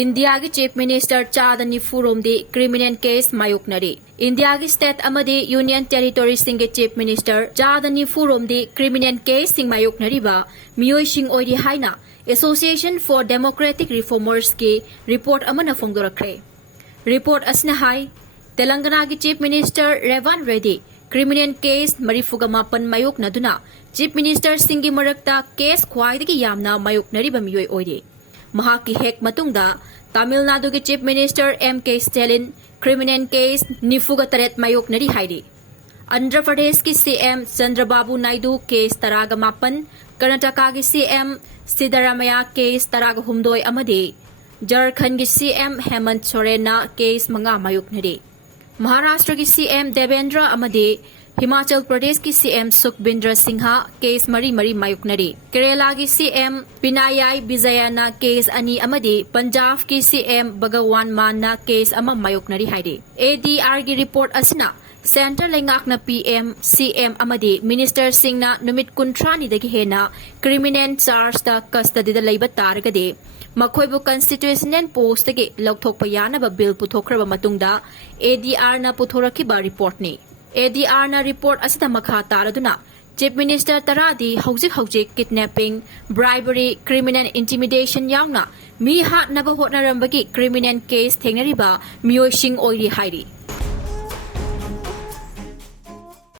India ki Chief Minister Chada Romdi criminal case Maiyoknari. India ki state amadi Union Territory singe Chief Minister Chada Romdi criminal case sing Maiyoknari ba miyoi sing oidi haina Association for Democratic Reformers ki report amana fongdorakre. Report asna hai Telangana ki Chief Minister Revan Reddy criminal case marifugamapan mayokna duna Chief Minister singi marakta case khwaidagi yamna Maiyoknari ba miyoi oidi. Mahaki hek matungda Tamil Nadu ki Chief Minister M.K. Stalin criminal case nifuga taret Maiyoknari haidi. Andhra Pradesh ki CM Chandrababu Naidu case taraga mapan, Karnataka ki CM Siddaramaiah case taraga humdoi amadi, Jharkhand ki CM Hemant Soren na case mga Maiyoknari. Maharashtra ki CM Devendra amadi, Himachal Pradesh ki CM Sukhbindra Singha case mari Maiyoknari. Kerala ki CM Pinayai Bijayana case ani amadi Punjab ki CM Bhagwan Man na case ama Maiyoknari haidi. ADR ki report asna Central Lengak na PM CM amadi Minister Singh na numit kuntrani dagi hena criminal charge ta custody da laiba taragade. Makhoibu constitutional post dagi lagthok payana ba bill puthokraba matungda ADR na puthorakiba report ni. ADR na report asita makha taraduna Chief Minister taradi hojik kidnapping, bribery, criminal intimidation yauna mi hat naba hotnarambagi criminal case thengnariba miyoi sing oiri hairi.